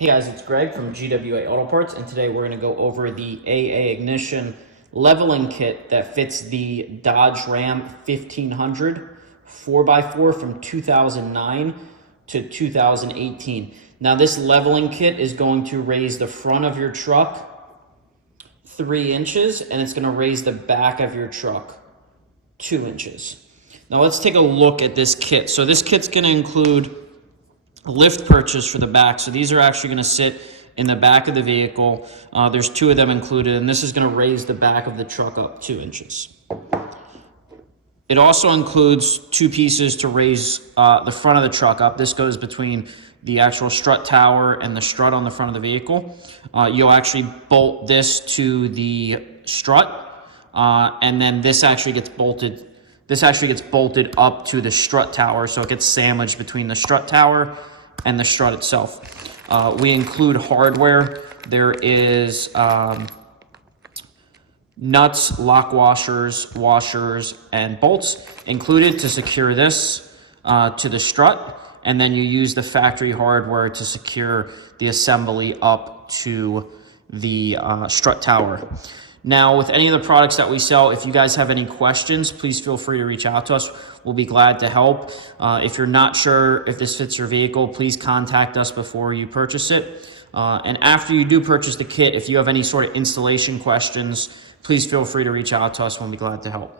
Hey guys, it's Greg from GWA Auto Parts, and today we're going to go over the AA Ignition leveling kit that fits the Dodge Ram 1500 4x4 from 2009 to 2018. Now this leveling kit is going to raise the front of your truck 3 inches, and it's going to raise the back of your truck 2 inches. Now let's take a look at this kit. So this kit's going to include lift perches for the back. So these are actually going to sit in the back of the vehicle. There's 2 of them included, and this is going to raise the back of the truck up 2 inches. It also includes 2 pieces to raise the front of the truck up. This goes between the actual strut tower and the strut on the front of the vehicle. You'll actually bolt this to the strut, and then this actually gets bolted. This actually gets bolted up to the strut tower, so it gets sandwiched between the strut tower and the strut itself. We include hardware. There is nuts, lock washers, and bolts included to secure this to the strut, and then you use the factory hardware to secure the assembly up to the strut tower. Now, with any of the products that we sell, if you guys have any questions, please feel free to reach out to us. We'll be glad to help. If you're not sure if this fits your vehicle, please contact us before you purchase it. And after you do purchase the kit, if you have any sort of installation questions, please feel free to reach out to us. We'll be glad to help.